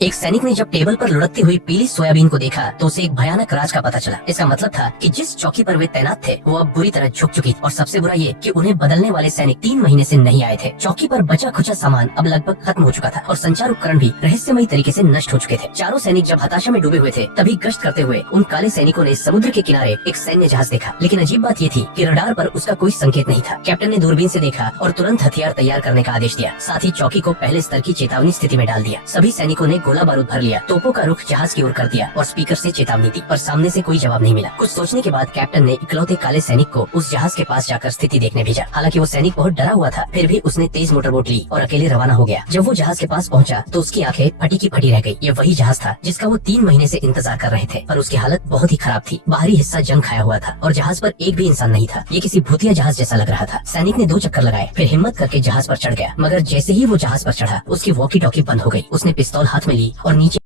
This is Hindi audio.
एक सैनिक ने जब टेबल पर लुढ़कती हुई पीली सोयाबीन को देखा तो उसे एक भयानक राज का पता चला। इसका मतलब था कि जिस चौकी पर वे तैनात थे वो अब बुरी तरह झुक चुकी थी और सबसे बुरा ये कि उन्हें बदलने वाले सैनिक 3 महीने से नहीं आए थे। चौकी पर बचा खुचा सामान अब लगभग खत्म हो चुका था और संचार उपकरण भी रहस्यमयी तरीके से नष्ट हो चुके थे। चारों सैनिक जब हताशा में डूबे हुए थे तभी गश्त करते हुए उन काले सैनिकों ने समुद्र के किनारे एक सैन्य जहाज देखा। लेकिन अजीब बात ये थी कि रडार पर उसका कोई संकेत नहीं था। कैप्टन ने दूरबीन से देखा और तुरंत हथियार तैयार करने का आदेश दिया। साथ ही चौकी को पहले स्तर की चेतावनी स्थिति में डाल दिया। सभी सैनिकों ने गोला बारूद भर लिया, तोपों का रुख जहाज की ओर कर दिया और स्पीकर से चेतावनी दी, पर सामने से कोई जवाब नहीं मिला। कुछ सोचने के बाद कैप्टन ने इकलौते काले सैनिक को उस जहाज के पास जाकर स्थिति देखने भेजा। हालांकि वो सैनिक बहुत डरा हुआ था, फिर भी उसने तेज मोटरबोट ली और अकेले रवाना हो गया। जब वो जहाज के पास पहुंचा तो उसकी आंखें फटी की फटी रह गई। ये वही जहाज था जिसका वो 3 महीने से इंतजार कर रहे थे, पर उसकी हालत बहुत ही खराब थी। बाहरी हिस्सा जंग खाया हुआ था और जहाज पर एक भी इंसान नहीं था। ये किसी भूतिया जहाज जैसा लग रहा था। सैनिक ने 2 चक्कर लगाए, फिर हिम्मत करके जहाज पर चढ़ गया, मगर जैसे ही वो जहाज पर चढ़ा उसकी वॉकी टॉकी बंद हो गई। उसने पिस्तौल हाथ में ली और नीचे